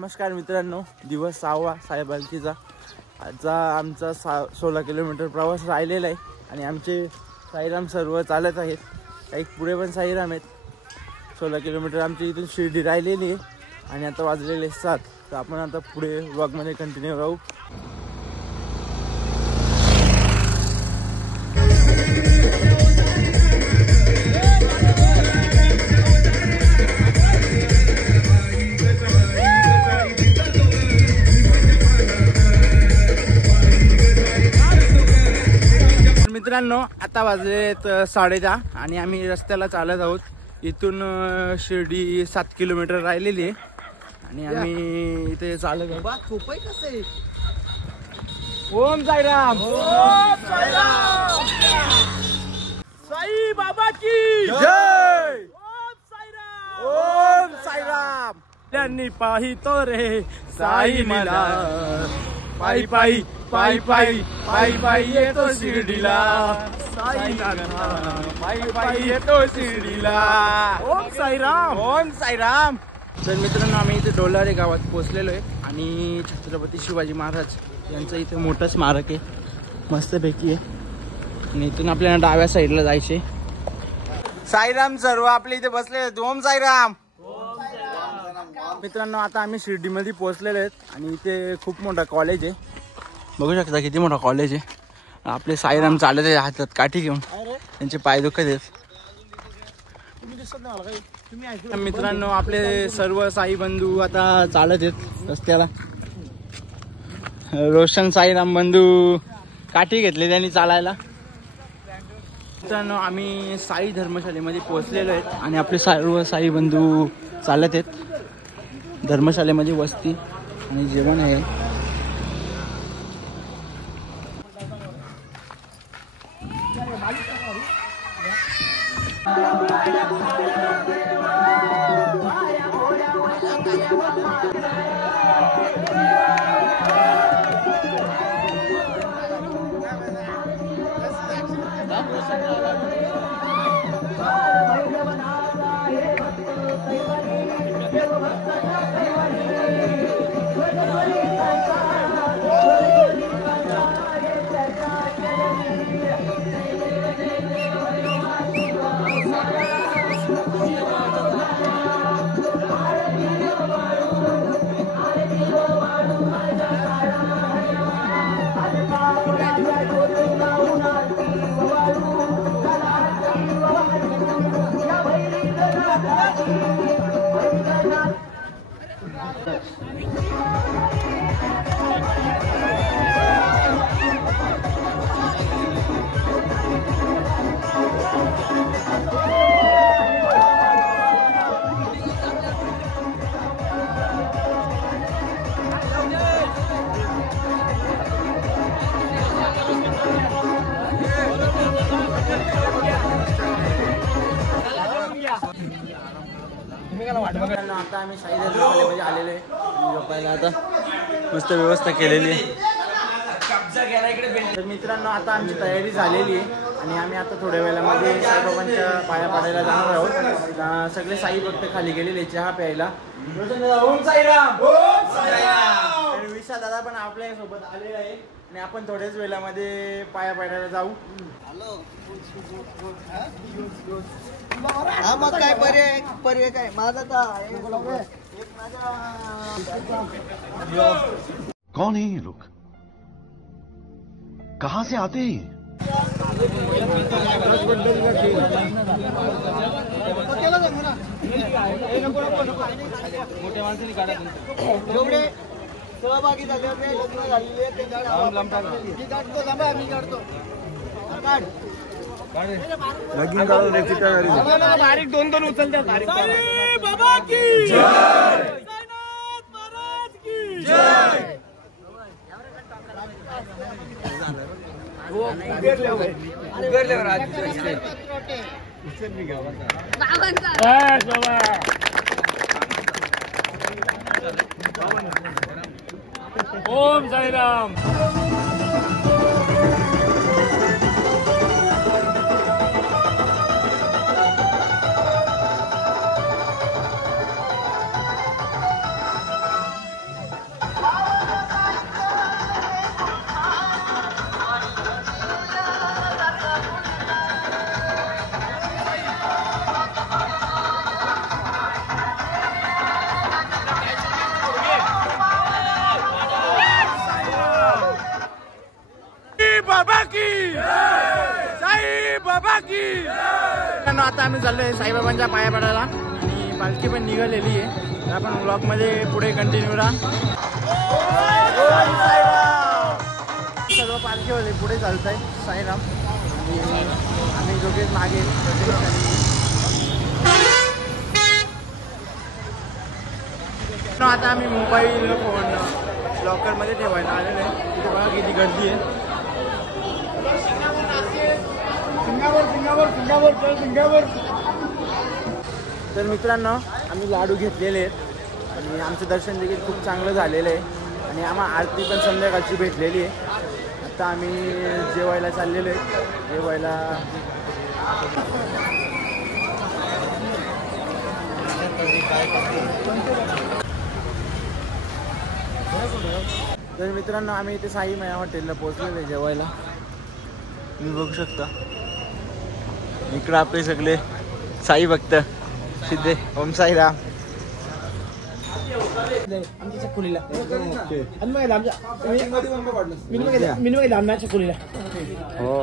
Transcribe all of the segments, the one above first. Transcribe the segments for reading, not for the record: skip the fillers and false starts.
नमस्कार मित्रांनो, दिवस 6वा साईबालकीचा. आजचा आमचा 16 किलोमीटर प्रवास राहिलेला आहे आणि आमचे साईराम सर्व चालत आहेत. काही पुढे पण साईराम आहेत. 16 किलोमीटर आमची इथून शिर्डी राहिलेली आहे आणि आता वाजलेले 7. तर आपण आता पुढे व्लॉगमध्ये कंटिन्यू राहू. मित्रांनो, आता वाजलेत 10:30 आणि आम्ही रस्त्याला चालत आहोत. इथून शिर्डी 7 किलोमीटर राहिलेली आहे आणि आम्ही इथे चालत आहोत. ओम साईराम, ओम साईराम, साई बाबा की जय. ओम साईराम, ओम साईराम. त्यांनी पाहितो रे साई मला, पायी पायी पायी पायी पायी पायी येतो शिर्डीला, साई पायी पायी येतो शिर्डीला. ओम साईराम, ओम साईराम. तर मित्रांनो, आम्ही इथे डोलारे गावात पोहोचलेलो आहे आणि छत्रपती शिवाजी महाराज यांचं इथे मोठं स्मारक आहे, मस्तपैकी आहे. आणि इथून आपल्याला डाव्या साईडला जायचे. साईराम सर्व आपले इथे बसले आहेत. ओम साईराम. मित्रांनो, आता आम्ही शिर्डीमध्ये पोहोचलेलो आहेत आणि इथे खूप मोठा कॉलेज आहे. बघू शकता किती मोठा कॉलेज आहे. आपले साईराम चालत आहे हातात काठी घेऊन, त्यांचे पाय दुखत आहेत. मित्रांनो, आपले सर्व साई बंधू आता चालत आहेत रस्त्याला. रोशन साईराम बंधू काठी घेतली त्यांनी चालायला. मित्रांनो, आम्ही साई धर्मशालेमध्ये पोहोचलेलो आहेत आणि आपले सर्व साई बंधू चालत आहेत. धर्मशालेमध्ये वस्ती आणि जेवण आहे. आता आम्ही साई धर्मशालेमध्ये आलेलो आहे. झोपायला आता मस्त व्यवस्था केलेली आहे. तर मित्रांनो, आता आमची तयारी झालेली आहे आणि आम्ही आता थोड्या वेळामध्ये साईबाबांच्या पाया पडायला जाणार आहोत. सगळे साई भक्त खाली गेलेले चहा प्यायला. ओम साईराम, ओम साईराम. विशाल दादा पण आपल्या सोबत आलेला आहे आणि आपण थोड्याच वेळामध्ये पाया पडायला जाऊ. मग काय पर्याय काय माझा. कौन है ये लोग, कहां से आते हैं? जेवढे सहभागी झाले होते, लग्न झालेले ते लगीन काढून बारीक 2-2 उचलतात. बाबा की जय, साईनाथ महाराज की जय. ओम साईराम. आम्ही चाललोय साईबाबांच्या पाया पडायला आणि पालखी पण निघालेली आहे. तर आपण ब्लॉगमध्ये पुढे कंटिन्यू राहा. सर्व पालखीवाले पुढे चालत आहे साईराम आणि आम्ही दोघेच मागे. आता आम्ही मोबाईल फोन लॉकरमध्ये ठेवायला आलेलो आहे. तिथे बघा किती गर्दी आहे. तर मित्रांनो आम्ही लाडू घेतलेले आहेत आणि आमचं दर्शन देखील खूप चांगलं झालेलं आहे आणि आम्हाला आरती पण संध्याकाळची भेटलेली आहे. आता आम्ही जेवायला चाललेलो आहे. जेवायला तर मित्रांनो आम्ही इथे साई माया हॉटेलला पोहोचलेलो आहे जेवायला. तुम्ही बघू शकता इकडं आपले सगळे साई भक्त सिद्धे. ओम साईराम. आमच्या चकुलीला मी आमच्या चकुलीला हो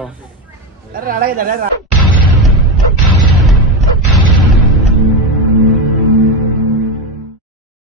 अरे राडा